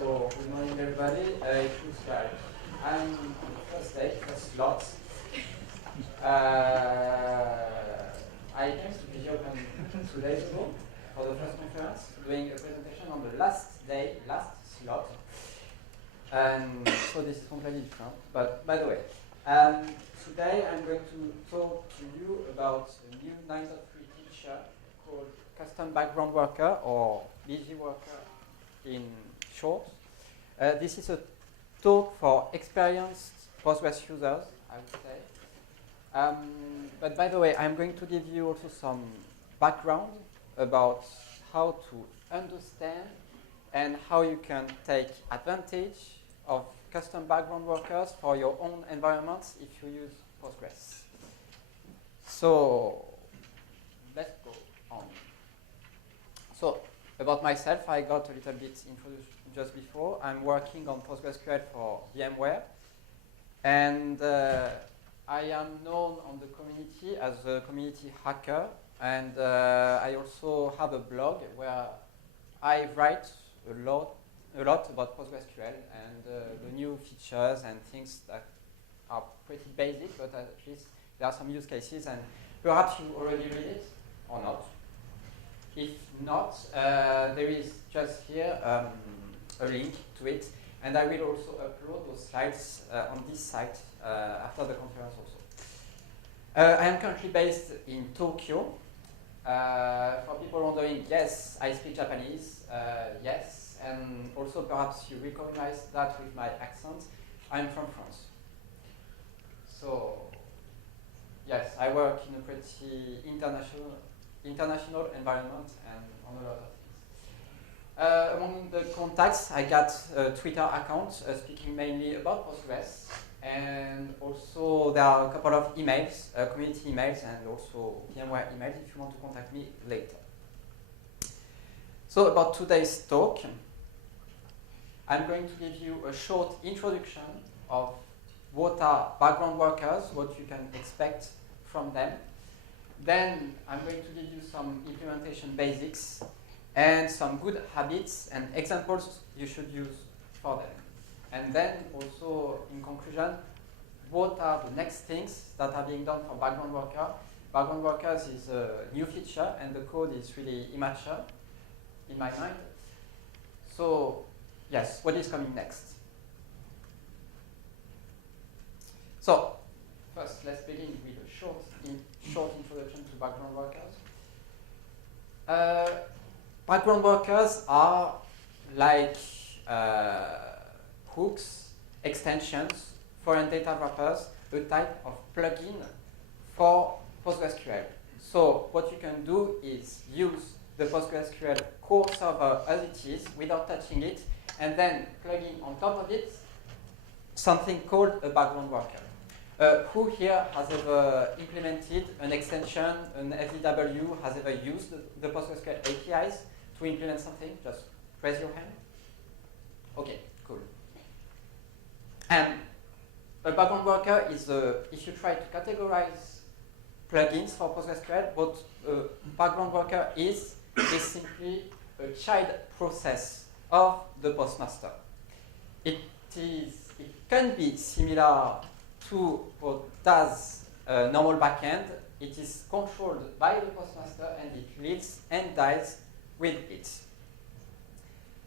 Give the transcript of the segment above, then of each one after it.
So, good morning everybody. It's Guy. I'm on the first day, first slot. I came to PGWorkers 2 days ago for the first conference, doing a presentation on the last day, last slot. And so this is completely different. But by the way, today I'm going to talk to you about a new 9.3 feature called Custom Background Worker, or bgworker in short. This is a talk for experienced Postgres users, I would say. But by the way, I'm going to give you also some background about how to understand and how you can take advantage of custom background workers for your own environments if you use Postgres. So let's go on. So about myself, I got a little bit introduced just before. I'm working on PostgreSQL for VMware, and I am known on the community as a community hacker, and I also have a blog where I write a lot about PostgreSQL and the new features and things that are pretty basic, but at least there are some use cases, and perhaps you already read it or not. If not, there is just here a link to it, and I will also upload those slides on this site after the conference also. I am currently based in Tokyo. For people wondering, yes, I speak Japanese, yes, and also perhaps you recognize that with my accent. I'm from France. So, yes, I work in a pretty international environment and on a lot of things. Among the contacts, I got a Twitter account speaking mainly about Postgres, and also there are a couple of emails, community emails, and also VMware emails if you want to contact me later. So about today's talk, I'm going to give you a short introduction of what are background workers, what you can expect from them. Then I'm going to give you some implementation basics and some good habits and examples you should use for them. And then also, in conclusion, what are the next things that are being done for background worker. Background workers is a new feature, and the code is really immature in my mind. So, yes, what is coming next? So, first, let's begin with a short introduction to background workers. Background workers are like hooks, extensions, foreign data wrappers, a type of plugin for PostgreSQL. So what you can do is use the PostgreSQL core server as it is without touching it, and then plugging on top of it something called a background worker. Who here has ever implemented an extension, an FDW, has ever used the PostgreSQL APIs to implement something? Just raise your hand. Okay, cool. And a background worker is, if you try to categorize plugins for PostgreSQL, what a background worker is simply a child process of the postmaster. It can be similar to what does a normal backend. It is controlled by the postmaster, and it lives and dies with it.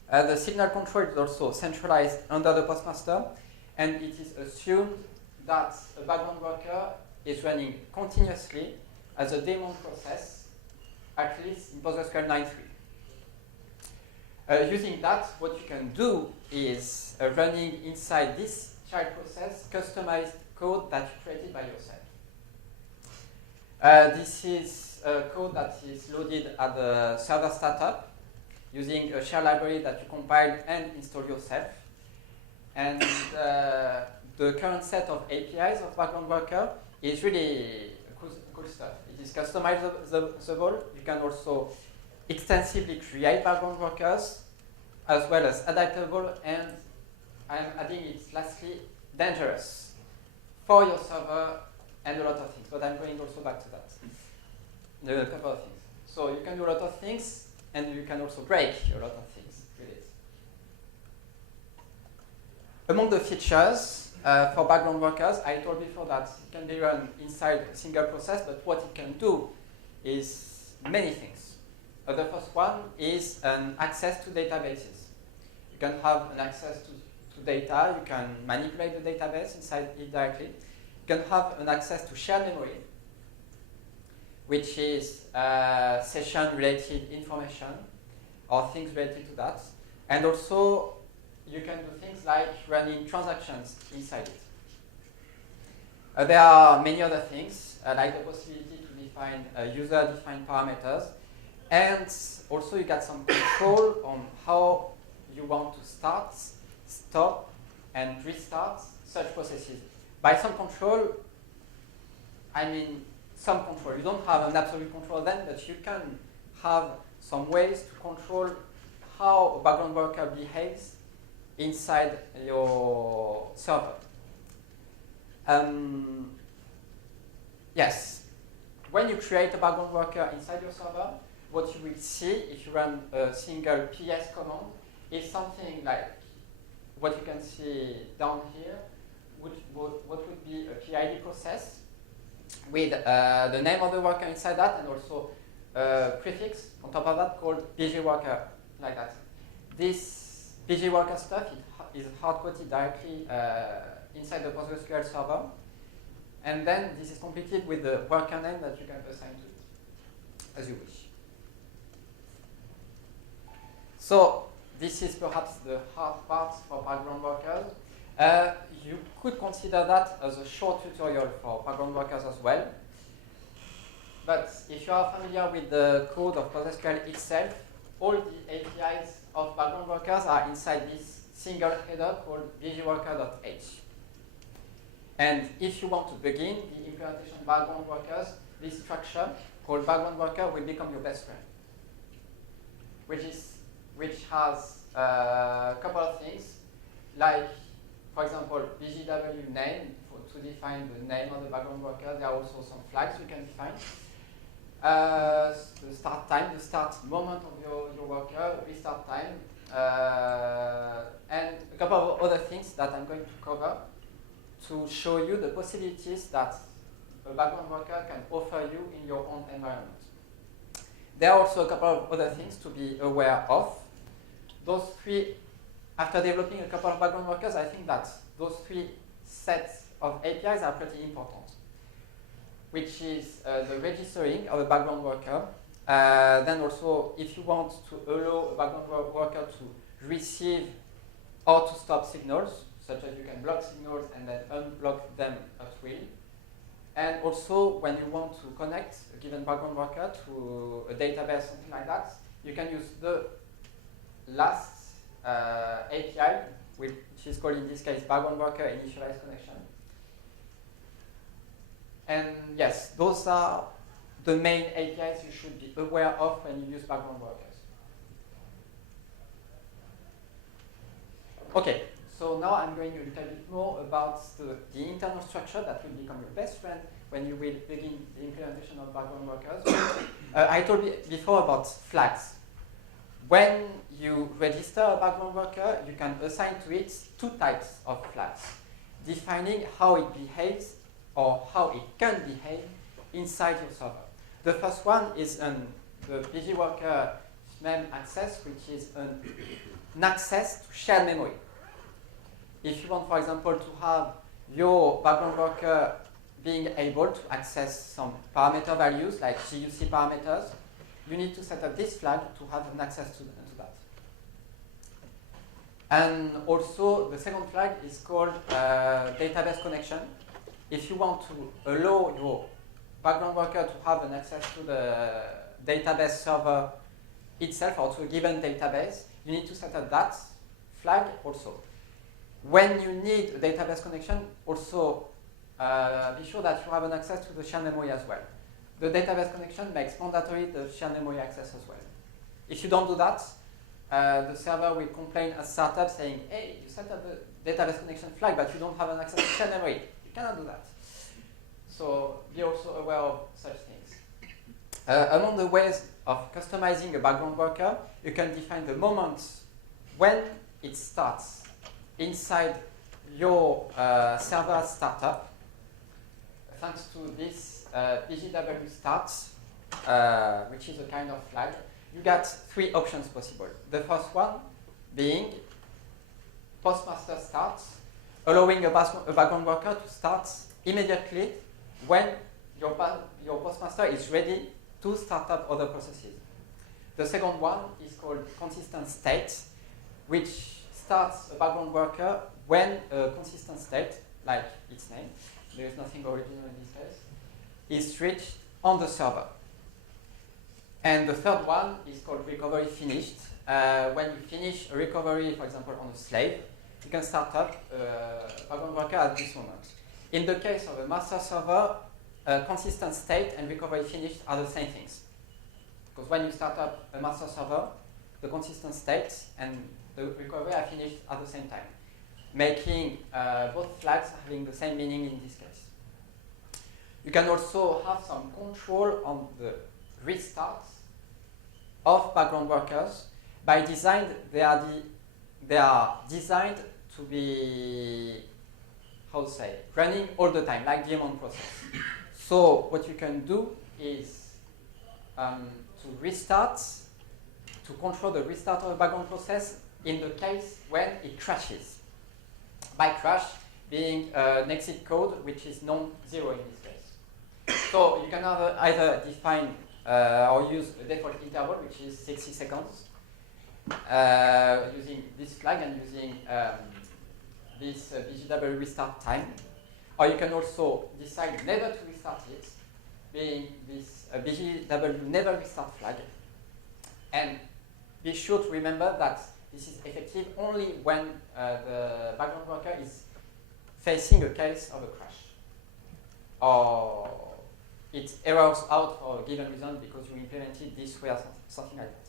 The signal control is also centralized under the postmaster, and it is assumed that a background worker is running continuously as a daemon process, at least in PostgreSQL 9.3. Using that, what you can do is running inside this child process customized code that you created by yourself. This is code that is loaded at the server startup using a shell library that you compile and install yourself. And the current set of APIs of background worker is really cool stuff. It is customizable. You can also extensively create background workers, as well as adaptable, and I'm adding it lastly, dangerous for your server and a lot of things. But I'm going also back to that. There are a couple of things. So you can do a lot of things, and you can also break a lot of things with it. Among the features for background workers, I told before that it can be run inside a single process, but what it can do is many things. The first one is an access to databases. You can have an access to data, you can manipulate the database inside it directly. You can have an access to shared memory, which is session-related information or things related to that. And also, you can do things like running transactions inside it. There are many other things, like the possibility to define user-defined parameters. And also, you got some control on how you want to start, stop, and restart such processes. By some control, I mean some control. You don't have an absolute control then, but you can have some ways to control how a background worker behaves inside your server. Yes, when you create a background worker inside your server, what you will see if you run a single ps command is something like what you can see down here, what would be a PID process with the name of the worker inside that, and also a prefix on top of that called bgworker, like that. This bgworker stuff is hard-coded directly inside the PostgreSQL server, and then this is completed with the worker name that you can assign to it, as you wish. So this is perhaps the hard part for background workers. You could consider that as a short tutorial for background workers as well. But if you are familiar with the code of PostgreSQL itself, all the APIs of background workers are inside this single header called bgworker.h. And if you want to begin the implementation of background workers, this structure called background worker will become your best friend, which has a couple of things, like, for example, bgw name to define the name of the background worker. There are also some flags you can define. The start time, the start moment of your worker, restart time, and a couple of other things that I'm going to cover to show you the possibilities that a background worker can offer you in your own environment. There are also a couple of other things to be aware of. Those three, after developing a couple of background workers, I think that those three sets of APIs are pretty important, which is the registering of a background worker. Then also, if you want to allow a background worker to receive or to stop signals, such as you can block signals and then unblock them at will. And also, when you want to connect a given background worker to a database, something like that, you can use the last API, which is called in this case background worker initialize connection. And yes, those are the main APIs you should be aware of when you use background workers. Okay, so now I'm going to a little bit more about the internal structure that will become your best friend when you will begin the implementation of background workers. I told you before about flags. When you register a background worker, you can assign to it two types of flags, defining how it behaves or how it can behave inside your server. The first one is the bgworker mem access, which is an access to shared memory. If you want, for example, to have your background worker being able to access some parameter values like GUC parameters, you need to set up this flag to have an access to that. And also, the second flag is called database connection. If you want to allow your background worker to have an access to the database server itself or to a given database, you need to set up that flag also. When you need a database connection, also be sure that you have an access to the shared memory as well. The database connection makes mandatory the shared memory access as well. If you don't do that, the server will complain at startup saying, hey, you set up the database connection flag, but you don't have an access to shared memory. You cannot do that. So be also aware of such things. Among the ways of customizing a background worker, you can define the moment when it starts inside your server startup, thanks to this bgw start, which is a kind of flag, you got 3 options possible. The first one being postmaster starts, allowing a background worker to start immediately when your postmaster is ready to start up other processes. The second one is called consistent state, which starts a background worker when a consistent state, like its name, there is nothing original in this case, is reached on the server. And the third one is called recovery finished. When you finish a recovery, for example, on a slave, you can start up a background worker at this moment. In the case of a master server, consistent state and recovery finished are the same things. Because when you start up a master server, the consistent state and the recovery are finished at the same time, making both flags having the same meaning in this case. You can also have some control on the restarts of background workers. By design, they are designed to be, how to say, running all the time, like daemon process. So what you can do is to control the restart of a background process in the case when it crashes. By crash being an exit code which is non-zero in this case. So you can either define or use a default interval which is 60 seconds using this flag and using this bgw restart time. Or you can also decide never to restart it, being this bgw never restart flag. And be sure to remember that this is effective only when the background worker is facing a case of a crash, or it errors out for a given reason because you implemented this way or something like that.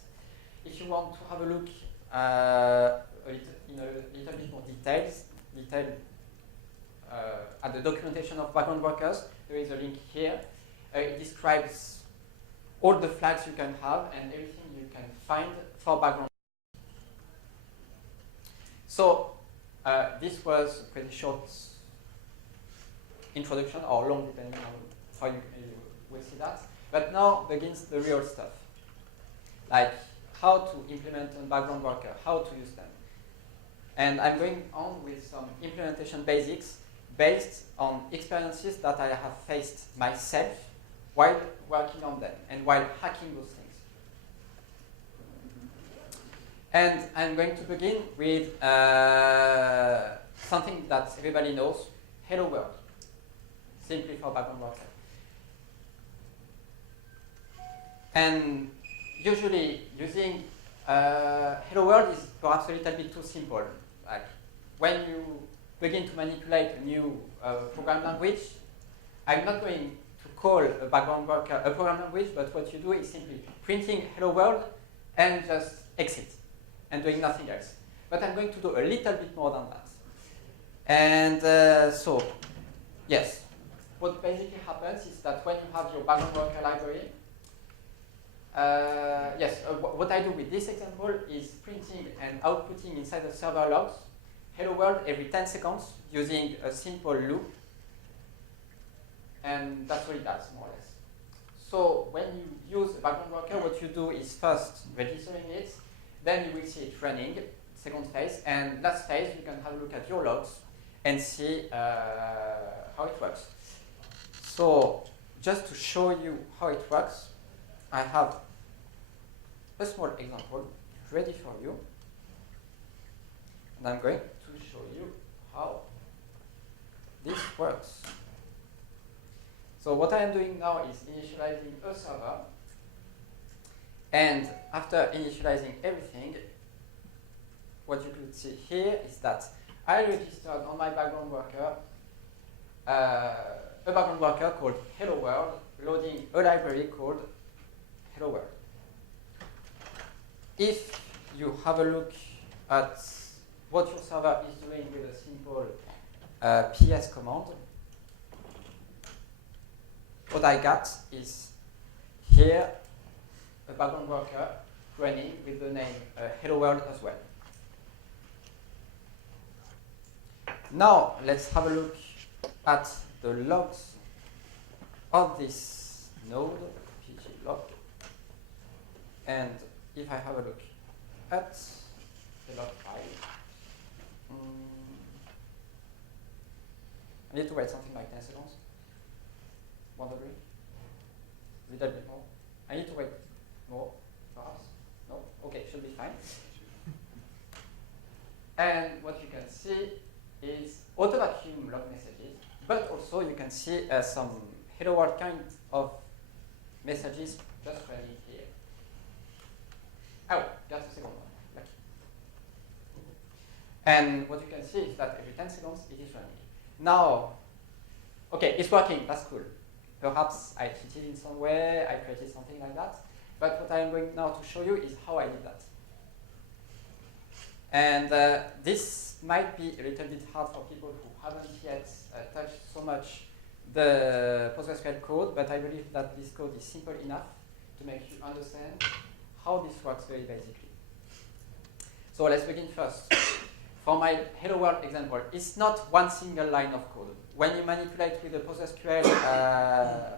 If you want to have a look in a little bit more detail at the documentation of background workers, there is a link here. It describes all the flags you can have and everything you can find for background. So this was a pretty short introduction, or long depending on how you will see that. But now begins the real stuff, like how to implement a background worker, how to use them. And I'm going on with some implementation basics based on experiences that I have faced myself while working on them and while hacking those things. And I'm going to begin with something that everybody knows, hello world, simply for background worker. And usually using hello world is perhaps a little bit too simple. Like when you begin to manipulate a new program language, I'm not going to call a background worker a program language, but what you do is simply printing hello world and just exit and doing nothing else. But I'm going to do a little bit more than that. And so, yes, what basically happens is that when you have your background worker library, what I do with this example is printing and outputting inside the server logs hello world every 10 seconds using a simple loop, and that's what it does, more or less. So when you use a background worker, what you do is first registering it, then you will see it running, second phase, and last phase you can have a look at your logs and see how it works. So just to show you how it works, I have a small example ready for you, and I'm going to show you how this works. So what I am doing now is initializing a server, and after initializing everything, what you could see here is that I registered on my background worker a background worker called hello world, loading a library called hello world. If you have a look at what your server is doing with a simple ps command, what I got is here a background worker running with the name hello world as well. Now let's have a look at the logs of this node, pglog. And if I have a look at the log file, I need to wait something like 10 seconds. 1 degree? A little bit more. I need to wait more, perhaps. No? Okay, should be fine. And what you can see is auto vacuum log messages, but also you can see some hello world kind of messages just running here. Oh, just a second one. And what you can see is that every 10 seconds it is running. Now, okay, it's working, that's cool. Perhaps I cheated in some way, I created something like that. But what I'm going now to show you is how I did that. And this might be a little bit hard for people who haven't yet touched so much the PostgreSQL code, but I believe that this code is simple enough to make you understand how this works very basically. So let's begin first. For my hello world example, it's not one single line of code. When you manipulate with the PostgreSQL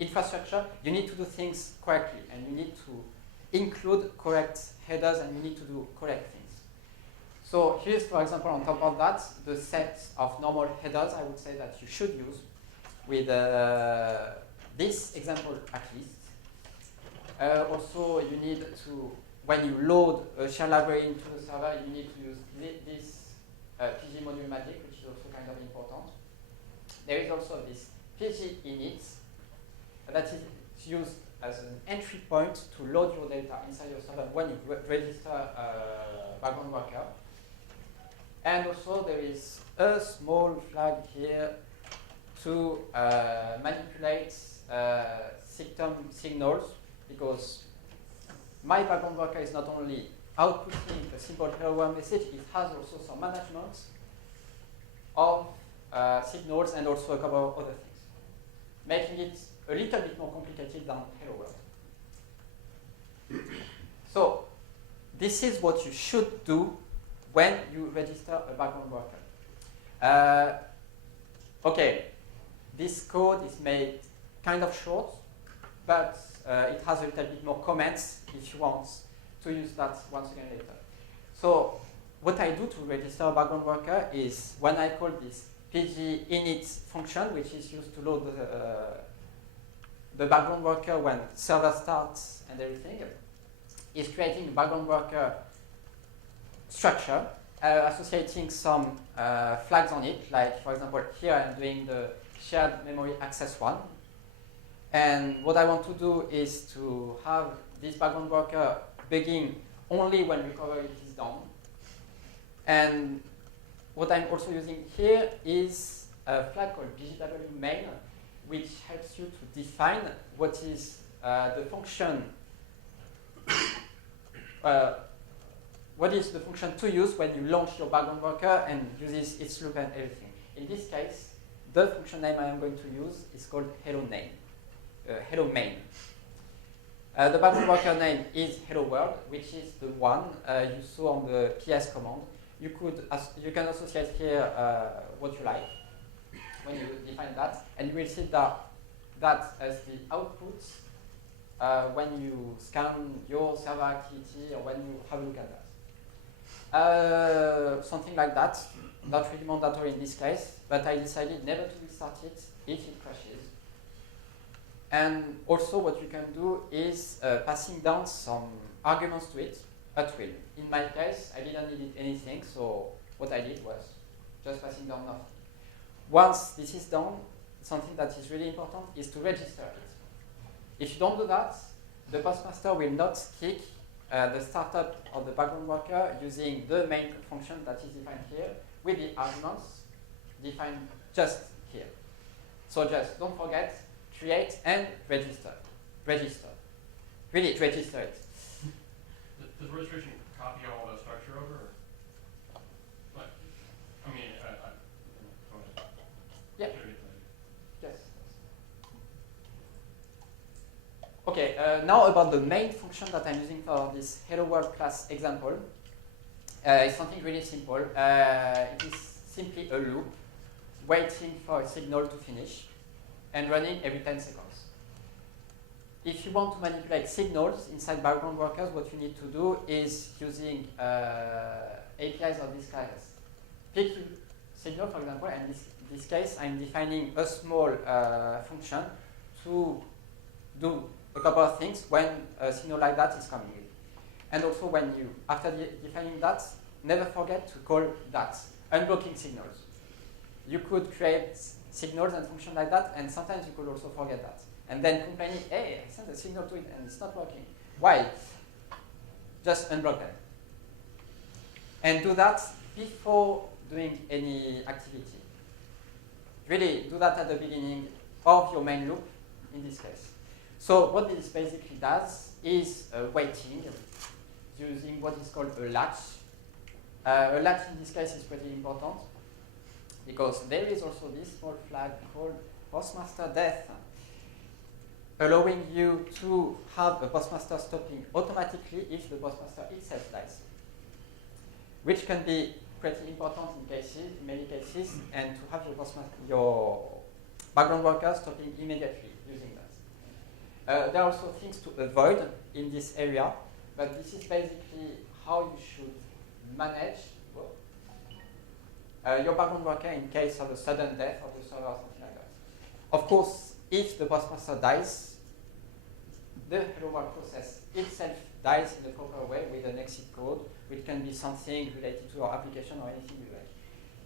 infrastructure, you need to do things correctly, and you need to include correct headers, and you need to do correct things. So here's, for example, on top of that, the set of normal headers I would say that you should use with this example at least. Also, you need to, when you load a shell library into the server, you need to use this pg module magic, which is also kind of important. There is also this pg init that is used as an entry point to load your data inside your server when you register a background worker. And also there is a small flag here to manipulate system signals, because my background worker is not only outputting a simple hello world message, it has also some management of signals and also a couple of other things, making it a little bit more complicated than hello world. So this is what you should do when you register a background worker. Okay, this code is made kind of short, but it has a little bit more comments if you want to use that once again later. So what I do to register a background worker is when I call this pg init function, which is used to load the background worker when server starts and everything, is creating a background worker structure, associating some flags on it, like for example here I'm doing the shared memory access one. And what I want to do is to have this background worker begin only when recovery is done. And what I'm also using here is a flag called bgw main, which helps you to define what is the function, what is the function to use when you launch your background worker and uses its loop and everything. In this case, the function name I am going to use is called hello name. Hello main. The background worker name is hello world, which is the one you saw on the ps command. You can associate here what you like when you define that, and you will see that as the output when you scan your server activity or when you have a look at that. Something like that. Not really mandatory in this case, but I decided never to restart it if it crashes. And also what you can do is passing down some arguments to it at will. In my case, I didn't need anything, so what I did was just passing down nothing. Once this is done, something that is really important is to register it. If you don't do that, the postmaster will not kick the startup of the background worker using the main function that is defined here with the arguments defined just here. So just don't forget, create and register. Register. Really, register it. Does registration copy all the structure over? Or? Like, I mean, go ahead. Yeah. Yes. Okay, now about the main function that I'm using for this hello world class example. It's something really simple. It is simply a loop waiting for a signal to finish and running every 10 seconds. If you want to manipulate signals inside background workers, what you need to do is using APIs of this kind. Pick signal, for example, and in this case, I'm defining a small function to do a couple of things when a signal like that is coming in. And also when you, after defining that, never forget to call that, unblocking signals. You could create signals and functions like that, and sometimes you could also forget that. And then complaining, hey, I sent a signal to it and it's not working. Why? Just unblock them. And do that before doing any activity. Really, do that at the beginning of your main loop, in this case. So what this basically does is waiting using what is called a latch. A latch in this case is pretty important because there is also this small flag called postmaster.Death, allowing you to have a postmaster stopping automatically if the postmaster itself dies, which can be pretty important in many cases, and to have your background worker stopping immediately using that. There are also things to avoid in this area, but this is basically how you should manage your background worker in case of a sudden death of the server or something like that. Of course, if the postmaster dies, the hello world process itself dies in the proper way with an exit code, which can be something related to your application or anything you like.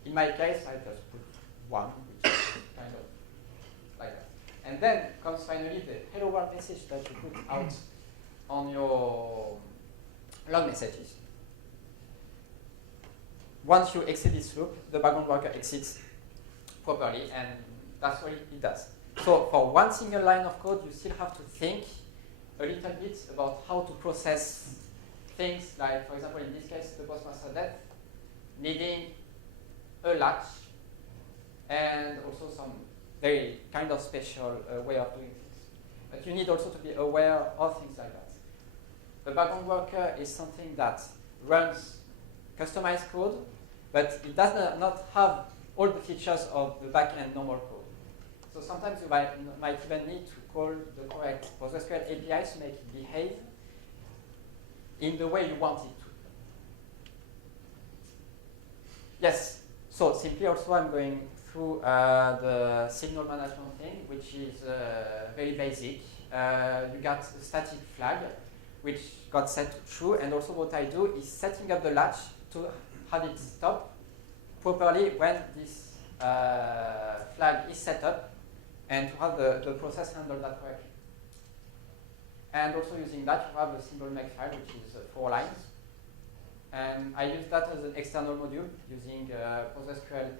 In my case, I just put one, which is kind of like that. And then comes finally the hello world message that you put out on your log messages. Once you exit this loop, the background worker exits properly, and that's what it does. So for one single line of code, you still have to think a little bit about how to process things like, for example, in this case, the postmaster death, needing a latch, and also some very kind of special way of doing things. But you need also to be aware of things like that. The background worker is something that runs customized code, but it does not have all the features of the backend normal code. So sometimes you might even need to call the correct PostgreSQL APIs to make it behave in the way you want it to. Yes, so simply also I'm going through the signal management thing, which is very basic. You got a static flag, which got set to true, and also what I do is setting up the latch to have it stop properly when this flag is set up, and to have the process handle that correctly. And also using that, you have a single make file, which is 4 lines. And I use that as an external module using PostgreSQL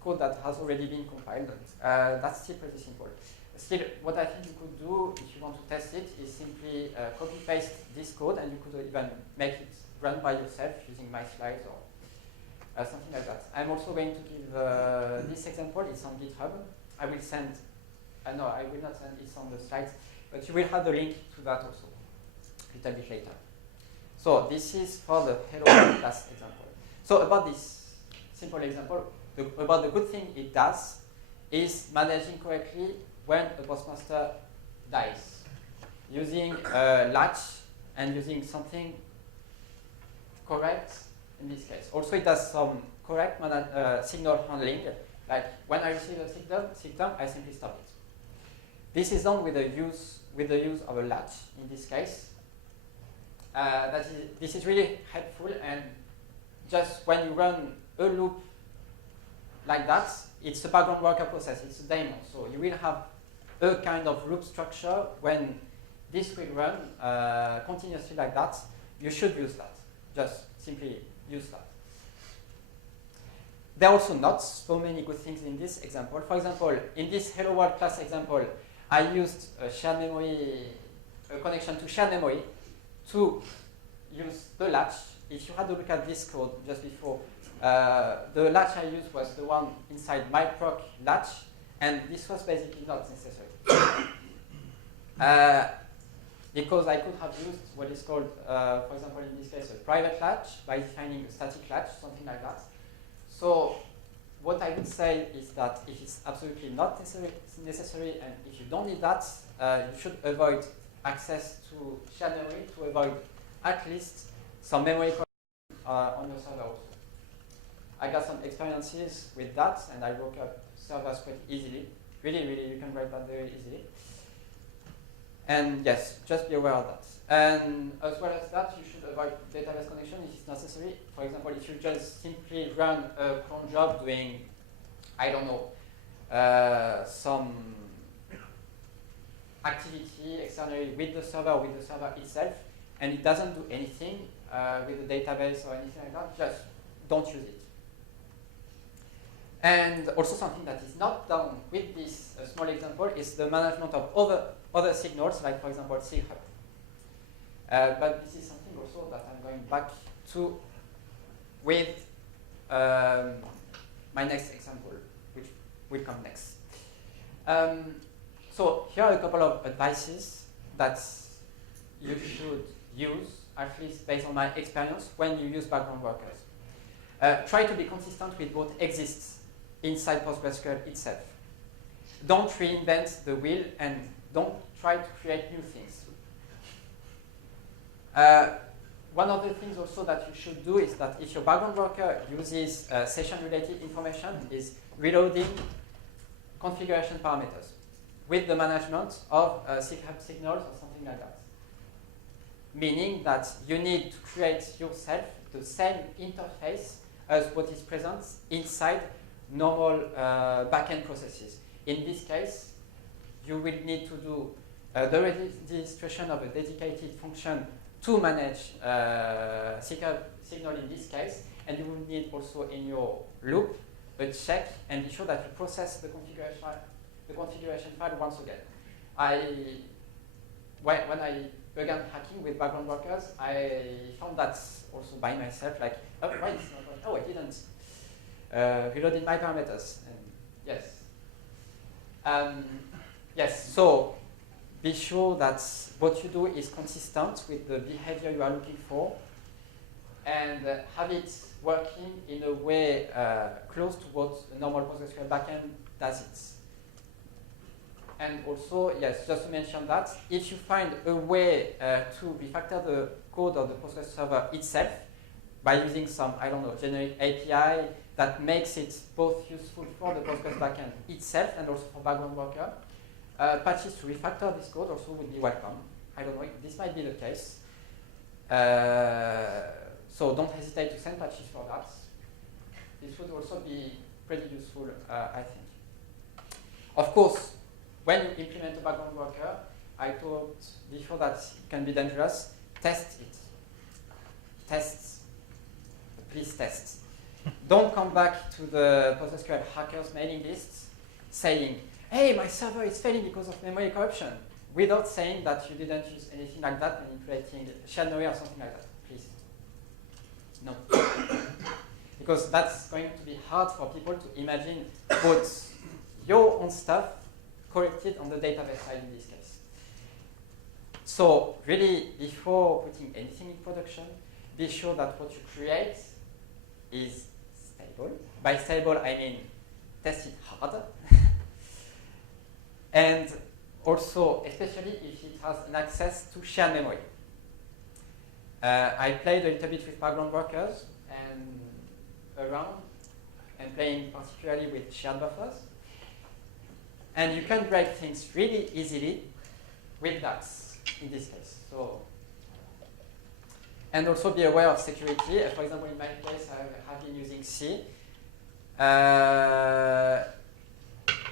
code that has already been compiled. That's still pretty simple. Still, what I think you could do if you want to test it is simply copy-paste this code, and you could even make it run by yourself using my slides or something like that. I'm also going to give this example. It's on GitHub. I will send, no, I will not send it on the slides, but you will have the link to that also a little bit later. So this is for the hello world class example. So about this simple example, about the good thing it does is managing correctly when a postmaster dies, using a latch and using something correct in this case. Also, it does some correct signal handling, like when I receive a signal, I simply stop it. This is done with the use of a latch in this case. This is really helpful, and just when you run a loop like that, it's a background worker process, it's a daemon. So you will have a kind of loop structure. When this will run continuously like that, you should use that. Just simply use that. There are also not so many good things in this example. For example, in this hello world class example, I used a shared memory, a connection to shared memory to use the latch. If you had a look at this code just before, the latch I used was the one inside my proc latch, and this was basically not necessary. Because I could have used what is called, for example, in this case, a private latch by defining a static latch, something like that. So what I would say is that if it's absolutely not necessary and if you don't need that, you should avoid access to shared memory to avoid at least some memory on your server also. I got some experiences with that, and I broke up servers quite easily. Really, you can break that very easily. And yes, just be aware of that. And as well as that, you should avoid database connection if it's necessary. For example, if you just simply run a cron job doing, I don't know, some activity externally with the server itself, and it doesn't do anything with the database or anything like that, just don't use it. And also something that is not done with this small example is the management of other signals, like for example CHub. But this is something also that I'm going back to with my next example, which will come next. So here are a couple of advices that you should use, at least based on my experience, when you use background workers. Try to be consistent with what exists inside PostgreSQL itself. Don't reinvent the wheel and don't try to create new things. One of the things also that you should do is that if your background worker uses session-related information, is reloading configuration parameters with the management of CHub signals or something like that. Meaning that you need to create yourself the same interface as what is present inside normal backend processes. In this case, you will need to do the registration of a dedicated function to manage CHub signal in this case, and you will need also in your loop a check and be sure that you process the configuration file once again. When I began hacking with background workers, I found that also by myself, like, oh, why it's not going? Oh, I didn't reloaded my parameters. And yes. Yes, so be sure that what you do is consistent with the behavior you are looking for, and have it working in a way close to what a normal PostgreSQL backend does it. And also, yes, just to mention that, if you find a way to refactor the code of the Postgres server itself by using some, I don't know, generic API that makes it both useful for the Postgres backend itself and also for background worker, patches to refactor this code also would be welcome. I don't know, this might be the case. So don't hesitate to send patches for that. This would also be pretty useful, I think. Of course, when you implement a background worker, I told before that it can be dangerous. Test it. Test. Please test. Don't come back to the PostgreSQL hackers mailing lists saying, hey, my server is failing because of memory corruption, without saying that you didn't use anything like that, manipulating shared memory or something like that. Please. No. Because that's going to be hard for people to imagine both your own stuff corrected on the database side in this case. So really, before putting anything in production, be sure that what you create is stable. By stable, I mean test it hard. And also, especially if it has an access to shared memory. I played a little bit with background workers and around, and playing particularly with shared buffers. And you can break things really easily with that in this case. So, and also be aware of security. For example, in my case, I have been using C.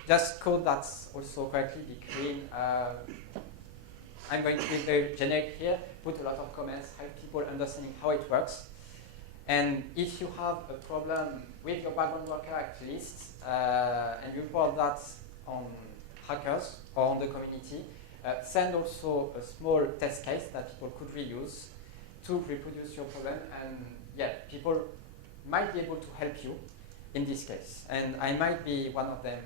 Just code that's also correctly be clean. I'm going to be very generic here, put a lot of comments, help people understanding how it works. And if you have a problem with your background worker at least, and you report that on hackers or on the community, send also a small test case that people could reuse to reproduce your problem. And yeah, people might be able to help you in this case. And I might be one of them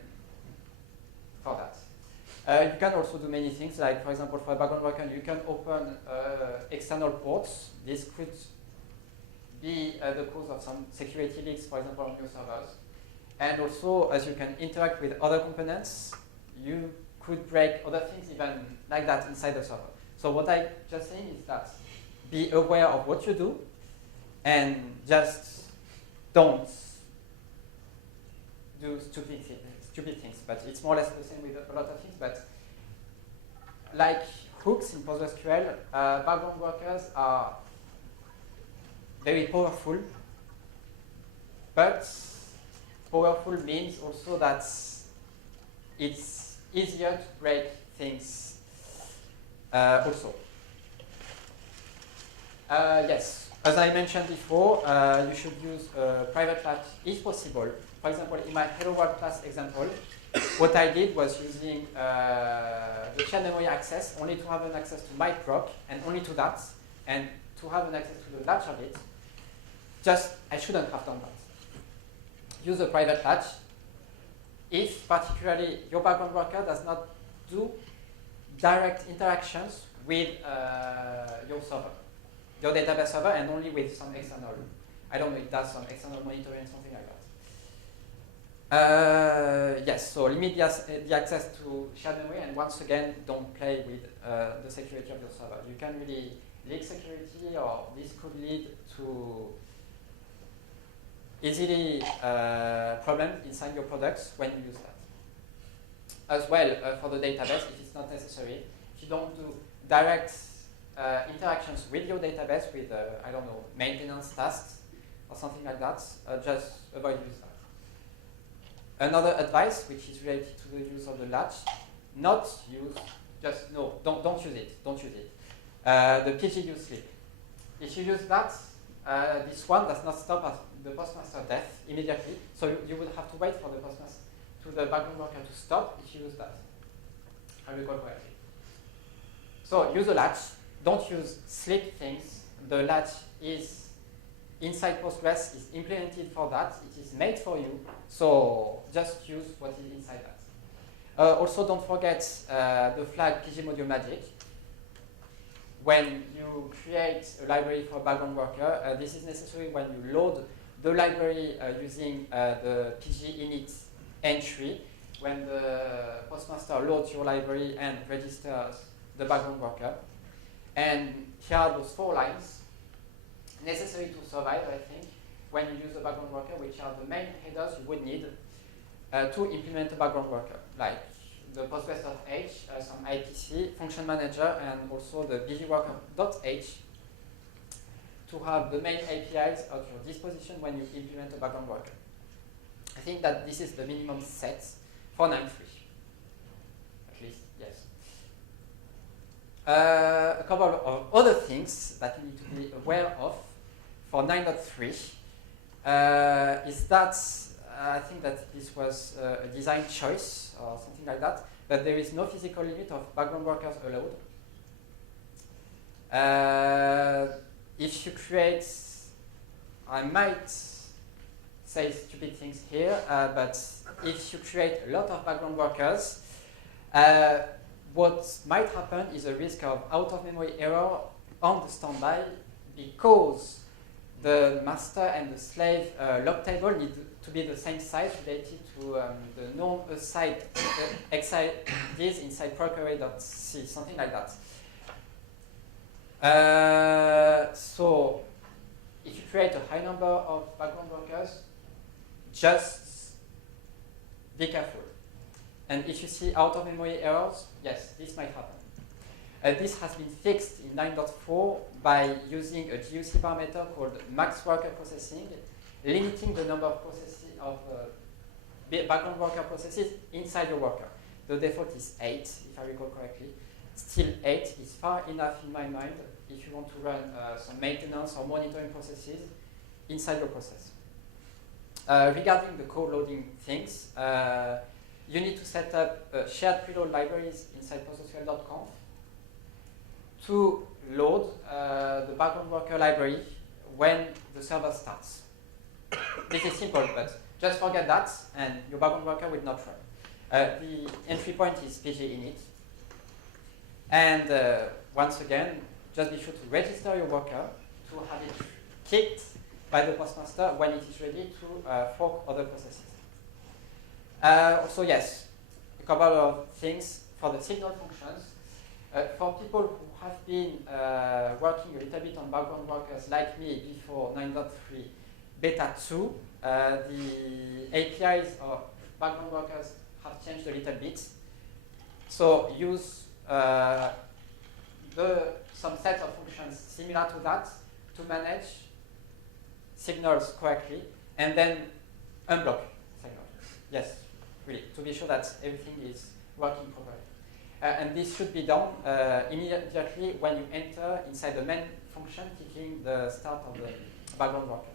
for that. You can also do many things, like for example, for a background worker, you can open external ports. This could be the cause of some security leaks, for example, on your servers. And also, as you can interact with other components, you could break other things even like that inside the server. So what I just saying is that be aware of what you do and just don't do stupid things. But it's more or less the same with a lot of things. But like hooks in PostgreSQL, background workers are very powerful, but powerful means also that it's easier to break things also. Yes, as I mentioned before, you should use a private latch if possible. For example, in my Hello World class example, what I did was using the shared memory access only to have an access to my proc and only to that, and to have an access to the latch of it. Just, I shouldn't have done that. Use a private latch if particularly your background worker does not do direct interactions with your server, your database server, and only with some external, I don't know, it does some external monitoring, something like that. Yes, so limit the access to shared memory, and once again, don't play with the security of your server. You can really leak security, or this could lead to easily problems inside your products when you use that. As well, for the database, if it's not necessary, if you don't do direct interactions with your database with, I don't know, maintenance tasks or something like that, just avoid use that. Another advice, which is related to the use of the latch, not use, just no, don't use it, don't use it. The PG use sleep. If you use that, this one does not stop at the postmaster death immediately, so you will have to wait for the postmaster, to the background worker to stop if you use that. I recall correctly. So use a latch. Don't use sleep things. The latch is inside Postgres, is implemented for that. It is made for you. So just use what is inside that. Also, don't forget the flag PG module magic. When you create a library for a background worker, this is necessary when you load the library using the PG init entry. When the postmaster loads your library and registers the background worker. And here are those 4 lines necessary to survive, I think, when you use the background worker, which are the main headers you would need to implement a background worker, like the Postgres.h, some IPC, function manager, and also the bgworkers.h to have the main APIs at your disposition when you implement a background worker. I think that this is the minimum set for 9.3. At least, yes. A couple of other things that you need to be aware of for 9.3 is that I think that this was a design choice or something like that, but there is no physical limit of background workers allowed. If you create, I might say stupid things here, but if you create a lot of background workers, what might happen is a risk of out-of-memory error on the standby because the master and the slave log table need to be the same size related to the known aside this inside procure.c, something like that. So if you create a high number of background workers, just be careful. And if you see out-of-memory errors, yes, this might happen. This has been fixed in 9.4 by using a GUC parameter called max worker processing, limiting the number of processes of background worker processes inside your worker. The default is 8, if I recall correctly. Still 8 is far enough in my mind if you want to run some maintenance or monitoring processes inside your process. Regarding the co-loading things, you need to set up shared preload libraries inside PostgreSQL.conf to load the background worker library when the server starts. This is simple, but just forget that and your background worker will not run. The entry point is PG init. And once again, just be sure to register your worker to have it kicked by the postmaster when it is ready to fork other processes. So yes, a couple of things for the signal functions. For people who have been working a little bit on background workers like me before 9.3 beta 2, the APIs of background workers have changed a little bit. So use some set of functions similar to that to manage signals correctly, and then unblock signals. Yes, really, to be sure that everything is working properly. And this should be done immediately when you enter inside the main function, clicking the start of the background worker.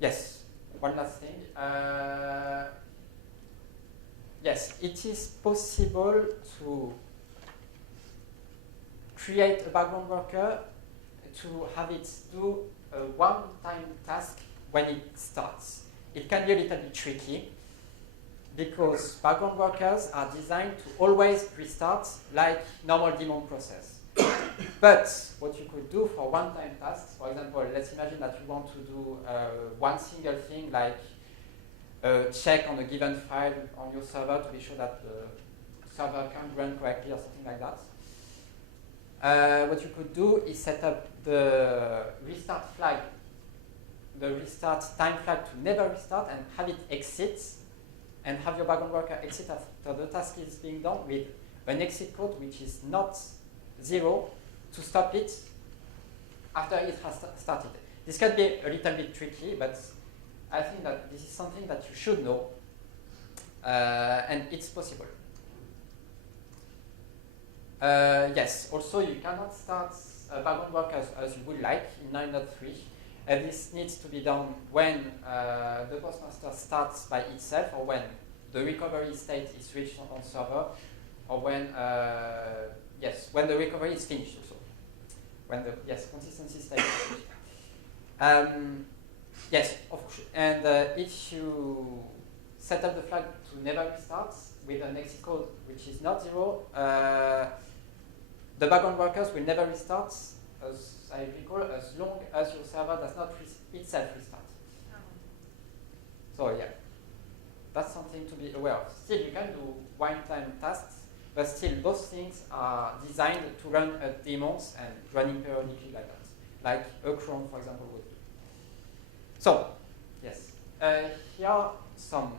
Yes, one last thing. Yes, it is possible to create a background worker to have it do a one-time task when it starts. It can be a little bit tricky because background workers are designed to always restart like normal daemon process. But what you could do for one-time tasks, for example, let's imagine that you want to do one single thing like check on a given file on your server to be sure that the server can run correctly or something like that. What you could do is set up the restart flag, the restart time flag to never restart and have it exit and have your background worker exit after the task is being done with an exit code which is not 0 to stop it after it has started. This can be a little bit tricky, but I think that this is something that you should know, and it's possible. Yes, also you cannot start background workers as you would like in 9.3. And this needs to be done when the postmaster starts by itself, or when the recovery state is reached on server, or when when the recovery is finished also. When the consistency state is finished. Yes, of course. And if you set up the flag to never restart with an exit code which is not 0, the background workers will never restart, as I recall, as long as your server does not itself restart. So yeah, that's something to be aware of. Still, you can do one-time tasks, but still those things are designed to run at daemons and running periodically like that, like a cron, for example, would do. So, yes, here are some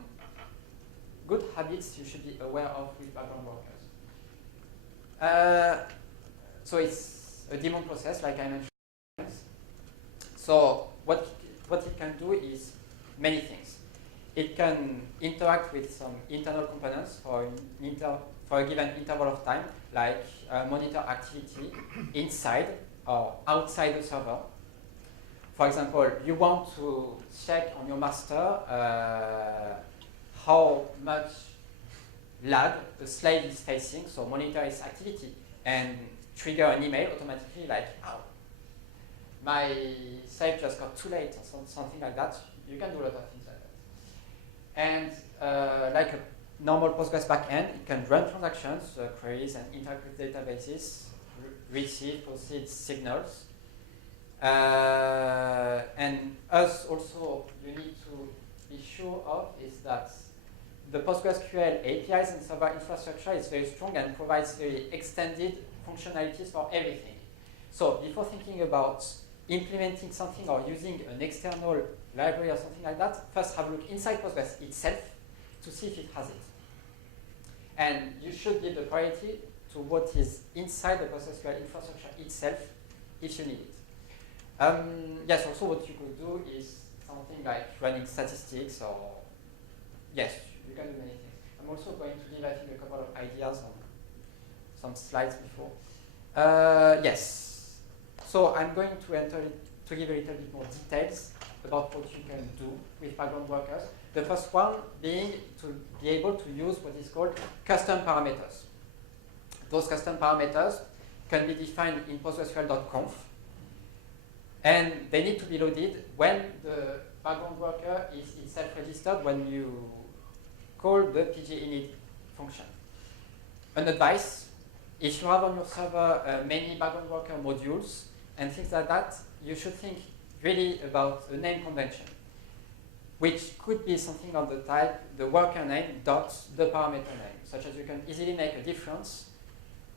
good habits you should be aware of with background workers. So it's a daemon process, like I mentioned. So what it can do is many things. It can interact with some internal components for a given interval of time, like monitor activity inside or outside the server. For example, you want to check on your master how much lag the slave is facing, so monitor its activity and trigger an email automatically like, oh, my save just got too late or something like that. You can do a lot of things like that. And like a normal Postgres backend, it can run transactions, queries, and interact with databases, receive, proceed signals. And us also, you need to be sure of is that the PostgreSQL APIs and server infrastructure is very strong and provides very extended functionalities for everything. So before thinking about implementing something or using an external library or something like that, first have a look inside Postgres itself to see if it has it. And you should give the priority to what is inside the PostgreSQL infrastructure itself if you need it. Yes, also what you could do is something like running statistics or, yes, you can do many things. I'm also going to give, I think, a couple of ideas on some slides before. Yes, so I'm going to give a little bit more details about what you can do with background workers. The first one being to be able to use what is called custom parameters. Those custom parameters can be defined in PostgreSQL.conf, and they need to be loaded when the background worker is itself registered when you call the pginit function. An advice, if you have on your server many background worker modules and things like that, you should think really about a name convention. which could be something of the type the worker name dot the parameter name, such as you can easily make a difference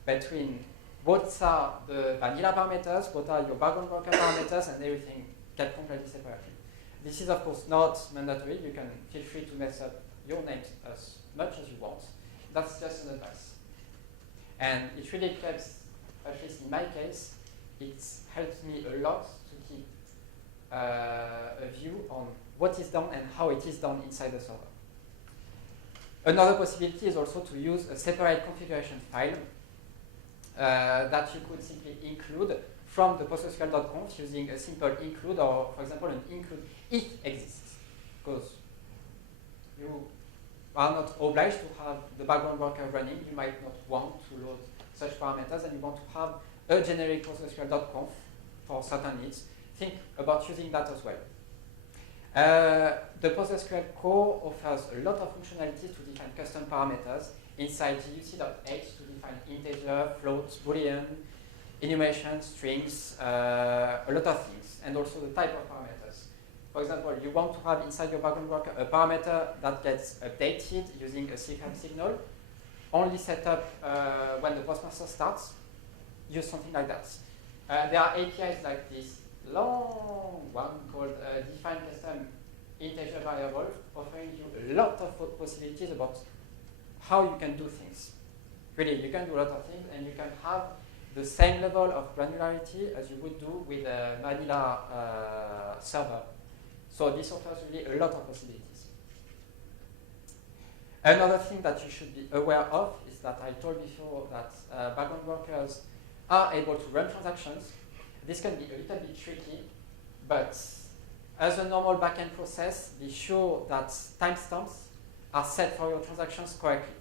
between what are the vanilla parameters, what are your background worker parameters, and everything kept completely separately. This is of course not mandatory. You can feel free to mess up your names as much as you want. That's just an advice. And it really keeps, at least in my case, it's helped me a lot to keep a view on what is done and how it is done inside the server. Another possibility is also to use a separate configuration file that you could simply include from the PostgreSQL.conf using a simple include, or for example an include if exists, because you are not obliged to have the background worker running. You might not want to load such parameters, and you want to have a generic PostgreSQL.conf for certain needs. Think about using that as well. The PostgreSQL core offers a lot of functionality to define custom parameters inside guc.h to define integer, float, boolean, enumeration, strings, a lot of things, and also the type of parameters. For example, you want to have inside your background worker a parameter that gets updated using a CFAM signal, only set up when the postmaster starts. Use something like that. There are APIs like this long one called define custom integer variable, offering you a lot of possibilities about how you can do things. Really, you can do a lot of things, and you can have the same level of granularity as you would do with a vanilla server. So this offers really a lot of possibilities. Another thing that you should be aware of is that I told before that background workers are able to run transactions. This can be a little bit tricky, but as a normal backend process, be sure that timestamps are set for your transactions correctly.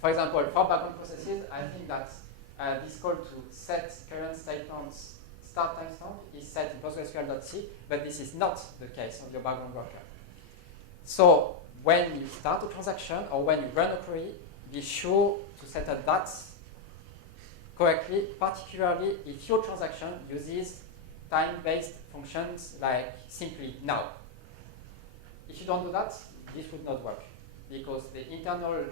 For example, for background processes, I think that this call to set current statements start timestamp is set in PostgreSQL.c, but this is not the case of your background worker. So when you start a transaction or when you run a query, be sure to set up that correctly, particularly if your transaction uses time-based functions like simply now. If you don't do that, this would not work, because the internal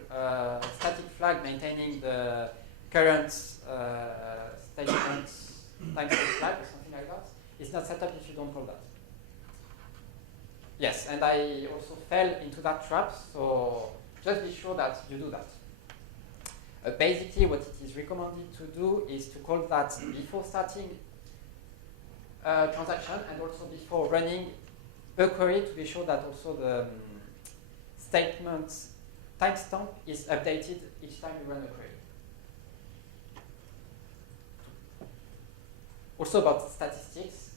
static flag maintaining the current statement timestamp flag or something like that is not set up if you don't call that. Yes, and I also fell into that trap, so just be sure that you do that. Basically, what it is recommended to do is to call that before starting a transaction and also before running a query, to be sure that also the statement timestamp is updated each time you run a query. Also about statistics,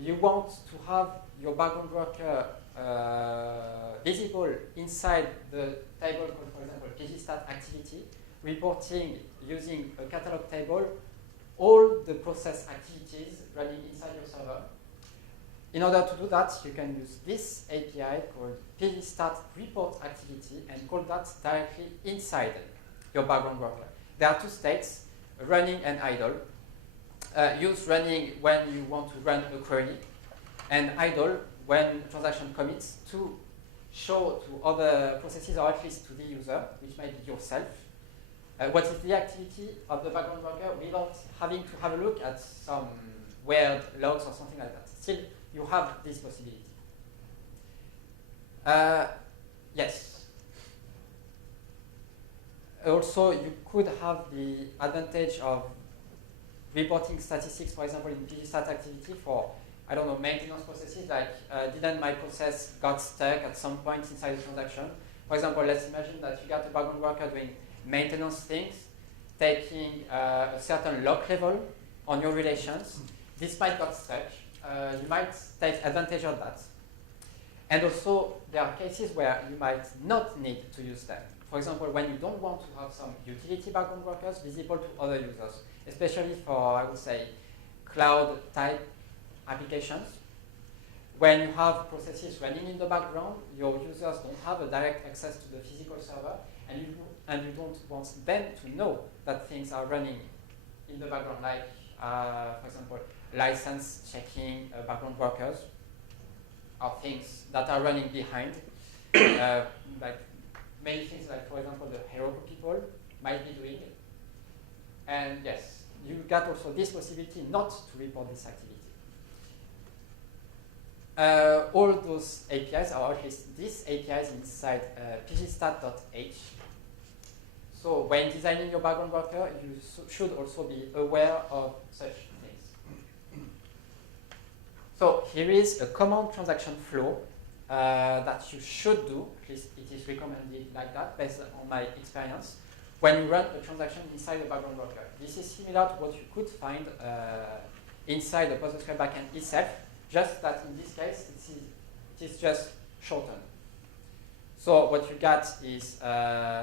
you want to have your background worker visible inside the table called, for example, pgstat activity, reporting using a catalog table all the process activities running inside your server. In order to do that, you can use this API called pgstat report activity and call that directly inside your background worker. There are two states, running and idle. Use running when you want to run a query, and idle when transaction commits to show to other processes, or at least to the user, which might be yourself, what is the activity of the background worker without having to have a look at some weird logs or something like that. Still, you have this possibility. Yes. Also, you could have the advantage of reporting statistics, for example, in pgstat activity for, I don't know, maintenance processes, like didn't my process got stuck at some point inside the transaction. For example, let's imagine that you got a background worker doing maintenance things, taking a certain lock level on your relations. This might got stuck. You might take advantage of that. And also, there are cases where you might not need to use them. For example, when you don't want to have some utility background workers visible to other users, especially for, I would say, cloud type applications. When you have processes running in the background, your users don't have a direct access to the physical server, and you don't want them to know that things are running in the background, like, for example, license checking background workers. are things that are running behind, like many things, like for example the hero people might be doing. And yes, you got also this possibility not to report this activity. All those APIs, or at least these APIs inside pgstat.h. So when designing your background worker, you should also be aware of such things. So here is a common transaction flow that you should do, at least it is recommended like that based on my experience, when you run a transaction inside a background worker. This is similar to what you could find inside the PostgreSQL backend itself, just that in this case it is just shortened. So what you got is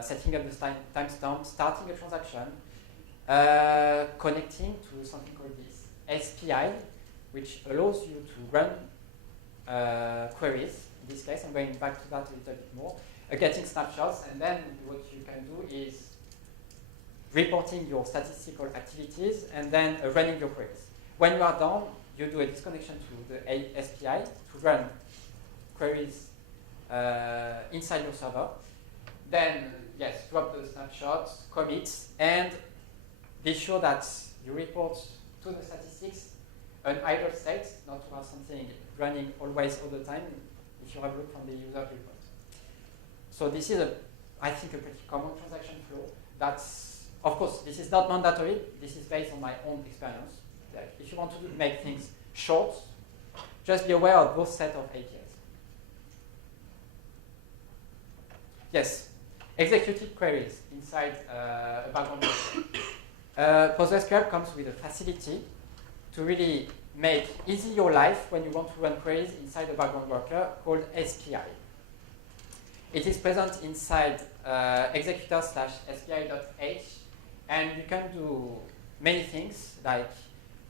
setting up the timestamp, starting a transaction, connecting to something called this SPI, which allows you to run queries. In this case, I'm going back to that a little bit more. Getting snapshots, and then what you can do is reporting your statistical activities and then running your queries. When you are done, you do a disconnection to the SPI to run queries inside your server. Then, yes, drop the snapshots, commits, and be sure that you report to the statistics an idle state, not to have something running always all the time, if you have a look from the user report. So this is, I think, a pretty common transaction flow. That's, of course, this is not mandatory. This is based on my own experience. Like, if you want to make things short, just be aware of both set of APIs. Yes, executed queries inside a background worker. PostgreSQL comes with a facility to really make easy your life when you want to run queries inside a background worker called SPI. It is present inside executor/spi.h, and you can do many things like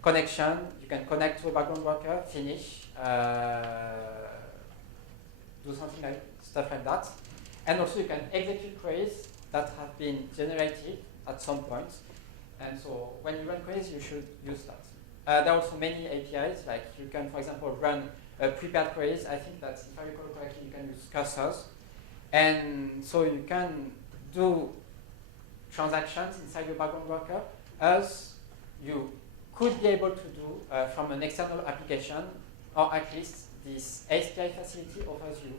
connection. You can connect to a background worker, finish, do something like stuff like that. And also you can execute queries that have been generated at some point. And so when you run queries, you should use that. There are also many APIs, like you can, for example, run prepared queries. I think that, if I recall correctly, you can use cursors. And so you can do transactions inside your background worker as you could be able to do from an external application, or at least this API facility offers you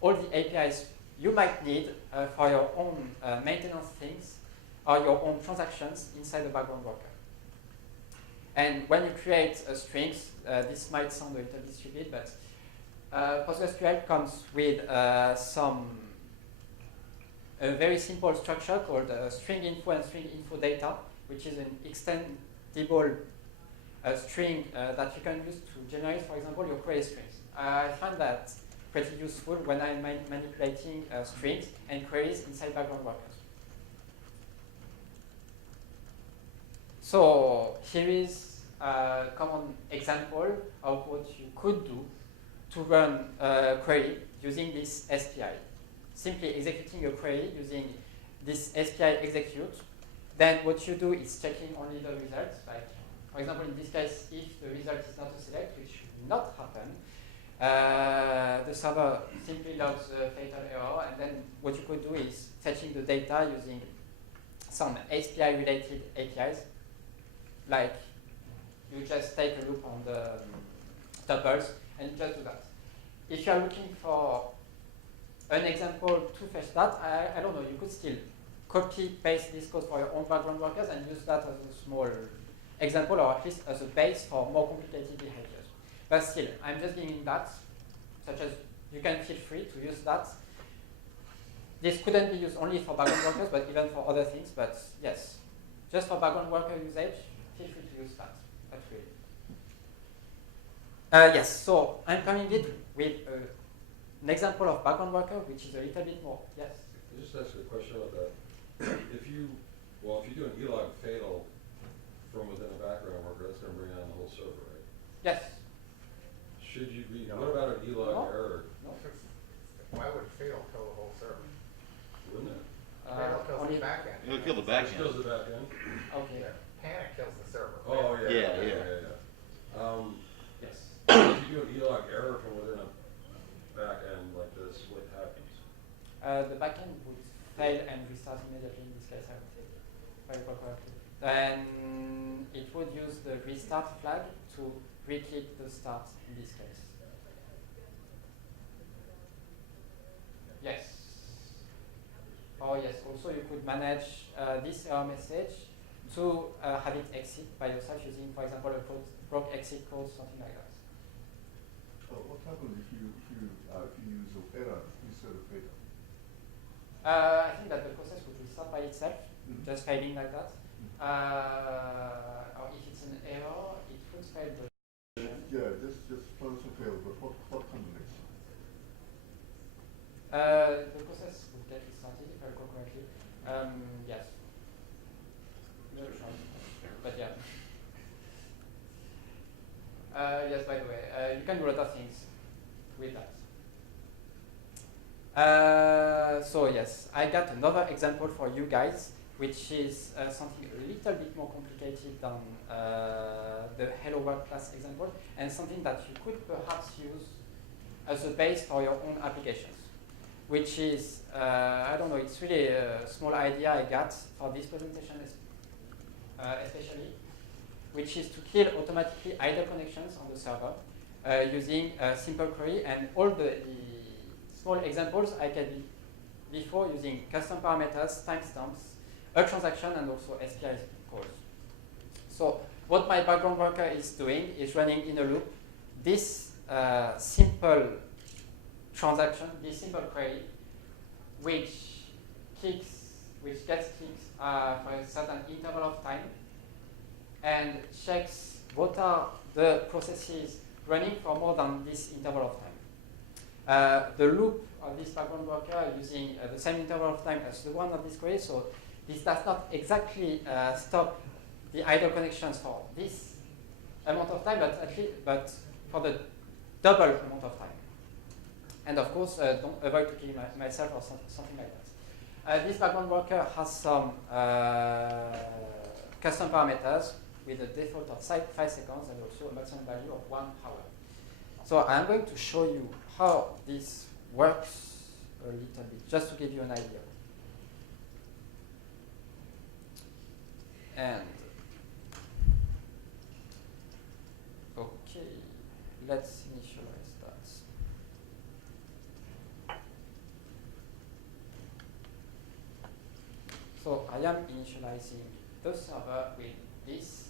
all the APIs you might need for your own maintenance things or your own transactions inside the background worker. And when you create strings, this might sound a little bit stupid, but PostgreSQL comes with a very simple structure called string info and string info data, which is an extendable string that you can use to generate, for example, your query strings. I find that pretty useful when I'm manipulating strings and queries inside background workers. So here is a common example of what you could do to run a query using this SPI. Simply executing a query using this SPI execute. Then what you do is checking only the results. Like, for example, in this case, if the result is not a select, which should not happen, the server simply logs the fatal error, and then what you could do is fetching the data using some SPI-related APIs. Like, you just take a look on the tuples and just do that. If you are looking for an example to fetch that, I don't know, you could still copy-paste this code for your own background workers and use that as a small example, or at least as a base for more complicated behaviors. But still, I'm just giving that, such as you can feel free to use that. This couldn't be used only for background workers, but even for other things. But yes, just for background worker usage, feel free to use that. That's really. Yes, so I'm coming with an example of background worker, which is a little bit more. Yes? I'll just ask you a question about that. If you do an elog fatal from within a background worker, that's going to bring down the whole server, right? Yes. Should you be, what about an elog error? No. Why would fail kill the whole server? Wouldn't it? Fail kills the back end. It'll kill the back It end. kills the back end? Okay. Yeah. Panic kills the server. Oh, yeah. Yeah. Yes. If you do an elog error from within a the backend would fail and restart immediately in this case, I would say, if I recall correctly. Then it would use the restart flag to re-click the start in this case. Yes. Oh yes, also you could manage this error message to have it exit by yourself using, for example, a proc exit code, something like that. What happens if you use error instead of fatal? I think that the process would restart by itself, just failing like that. Or if it's an error, it would fail the. Yeah, just process fail. But what comes next? The process would get restarted if I recall correctly. Yes. No chance. But yeah. Yes, by the way, you can do a lot of things with that. So yes, I got another example for you guys, which is something a little bit more complicated than the Hello World class example, and something that you could perhaps use as a base for your own applications, which is, I don't know, it's really a small idea I got for this presentation especially, which is to kill automatically idle connections on the server using a simple query, and all the small examples I can before using custom parameters, timestamps, a transaction, and also SPI calls. So what my background worker is doing is running in a loop this simple transaction, this simple query, which gets kicked for a certain interval of time, and checks what are the processes running for more than this interval of time. The loop of this background worker using the same interval of time as the one of this query, so this does not exactly stop the idle connections for this amount of time, but for the double amount of time. And of course, don't avoid to kill myself or something like that. This background worker has some custom parameters with a default of 5 seconds and also a maximum value of 1 hour. So I'm going to show you how this works a little bit, just to give you an idea. And okay, let's initialize that. So I am initializing the server with this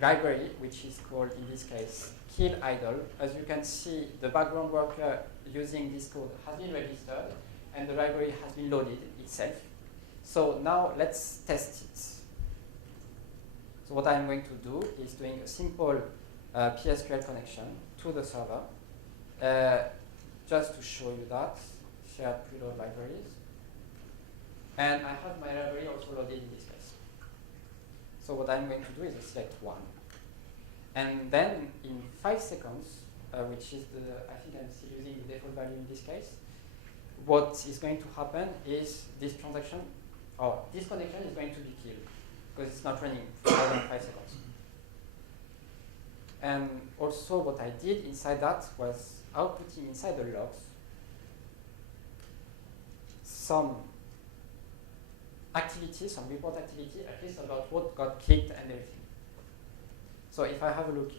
library, which is called, in this case, kill idle. As you can see, the background worker using this code has been registered, and the library has been loaded itself. So now let's test it. So what I'm going to do is doing a simple PSQL connection to the server, just to show you that, shared preload libraries. And I have my library also loaded in this case. So what I'm going to do is select 1. And then in 5 seconds, which is I think I'm still using the default value in this case, what is going to happen is this transaction, or this connection is going to be killed, because it's not running for more than 5 seconds. And also what I did inside that was outputting inside the logs some activity, some report activity, at least about what got clicked and everything. So if I have a look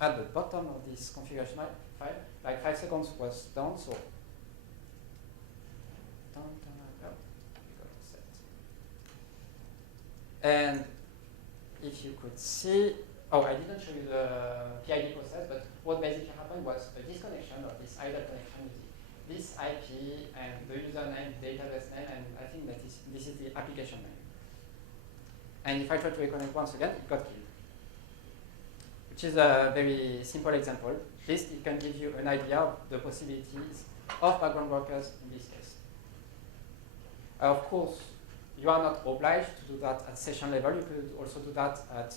at the bottom of this configuration file, like 5 seconds was done, so and if you could see, oh, I didn't show you the PID process, but what basically happened was a disconnection of this idle connection with this IP and the username, database name, and I think that this is the application name. And if I try to reconnect once again, it got killed, which is a very simple example. At least it can give you an idea of the possibilities of background workers in this case. Of course, you are not obliged to do that at session level. You could also do that at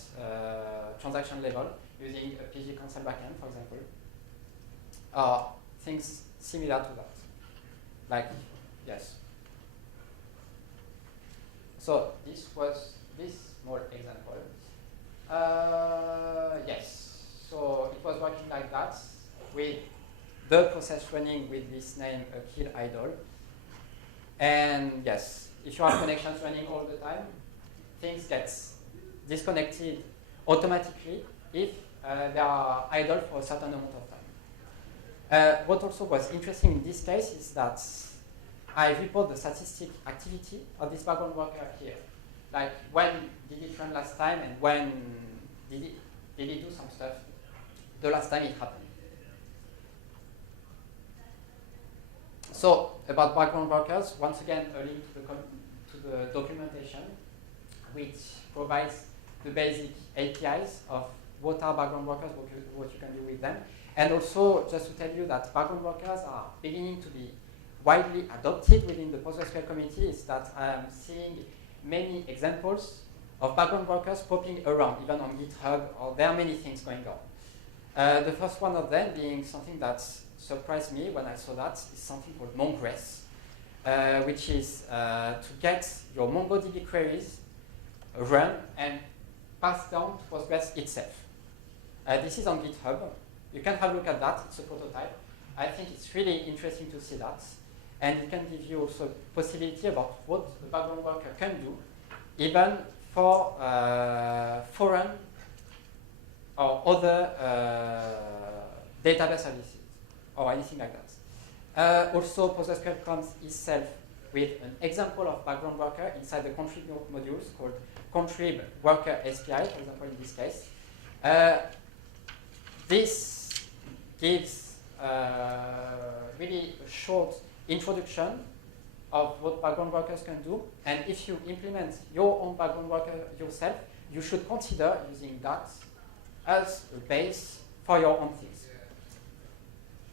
transaction level using a PG cancel backend, for example, or things similar to that. Like, yes. So this was this small example. Yes. So it was working like that with the process running with this name kill idle. And yes, if you have connections running all the time, things get disconnected automatically if they are idle for a certain amount of time. What also was interesting in this case is that I report the statistic activity of this background worker here. Like when did it run last time and when did it do some stuff the last time it happened. So about background workers, once again a link to the documentation which provides the basic APIs of what are background workers, what you can do with them. And also just to tell you that background workers are beginning to be widely adopted within the PostgreSQL community is that I am seeing many examples of background workers popping around, even on GitHub, or there are many things going on. The first one of them being something that surprised me when I saw that is something called Mongress, which is to get your MongoDB queries run and pass down to Postgres itself. This is on GitHub. You can have a look at that. It's a prototype. I think it's really interesting to see that. And it can give you also possibility about what the background worker can do, even for foreign or other database services or anything like that. Also, PostgreSQL comes itself with an example of background worker inside the contrib modules called contrib worker SPI, for example, in this case. This gives really a short introduction of what background workers can do, and if you implement your own background worker yourself, you should consider using that as a base for your own things.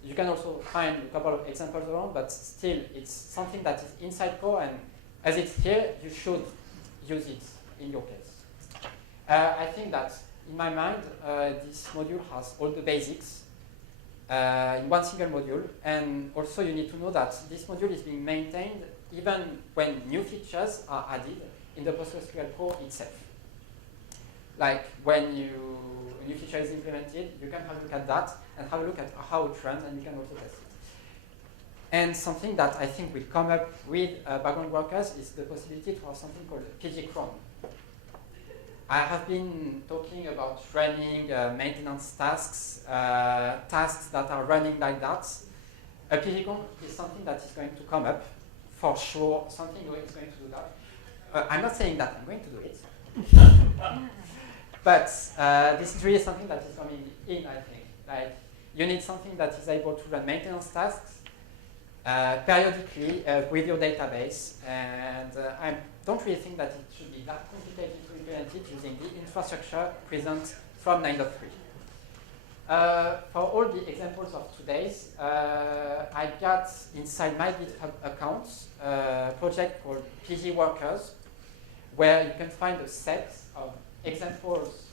You can also find a couple of examples around, but still it's something that is inside core, and as it's here, you should use it in your case. I think that in my mind, this module has all the basics in one single module, and also you need to know that this module is being maintained even when new features are added in the PostgreSQL core itself. Like when a new feature is implemented, you can have a look at that and have a look at how it runs, and you can also test it. And something that I think will come up with background workers is the possibility to have something called pgcron. I have been talking about running maintenance tasks, tasks that are running like that. A pgcron is something that is going to come up, for sure, something is going to do that. I'm not saying that I'm going to do it, but this is really something that is coming in, I think. Like, you need something that is able to run maintenance tasks periodically with your database, and I don't really think that it should be that complicated to implement it using the infrastructure present from 9.3. For all the examples of today's, I got inside my GitHub account a project called bgworkers, where you can find a set of examples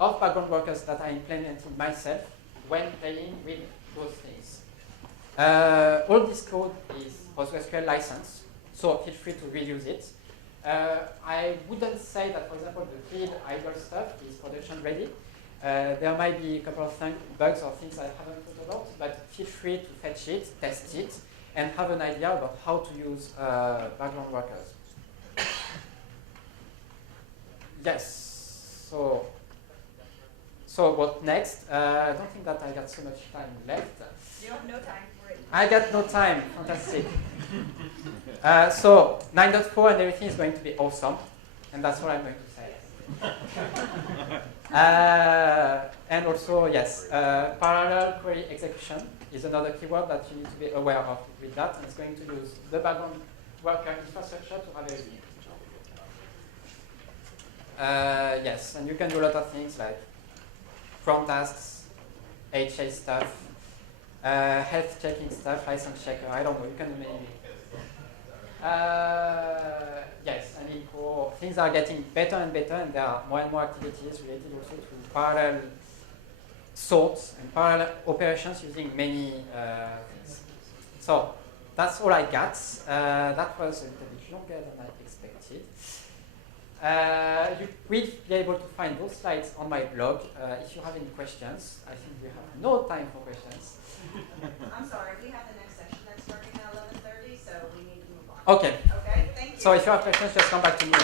of background workers that I implemented myself when playing with those things. All this code is PostgreSQL licensed, so feel free to reuse it. I wouldn't say that, for example, the kill idle stuff is production ready. There might be a couple of bugs or things I haven't thought about, but feel free to fetch it, test it, and have an idea about how to use background workers. Yes, so what next? I don't think that I got so much time left. You have no time for it. I got no time, fantastic. So 9.4 and everything is going to be awesome, and that's what I'm going to say. And also, yes, parallel query execution is another keyword that you need to be aware of with that, and it's going to use the background worker infrastructure to have everything. Yes, and you can do a lot of things like from tasks, HA stuff, health checking stuff, license checker, I don't know, you can do many. Yes, and in core, things are getting better and better, and there are more and more activities related also to parallel sorts and parallel operations using many things. So that's all I got. That was a little bit longer than I expected. You will be able to find those slides on my blog. If you have any questions, I think we have no time for questions. I'm sorry, we have the next session that's starting at 11:30, so we need to move on. Okay. Okay, thank you. So if you have questions, just come back to me.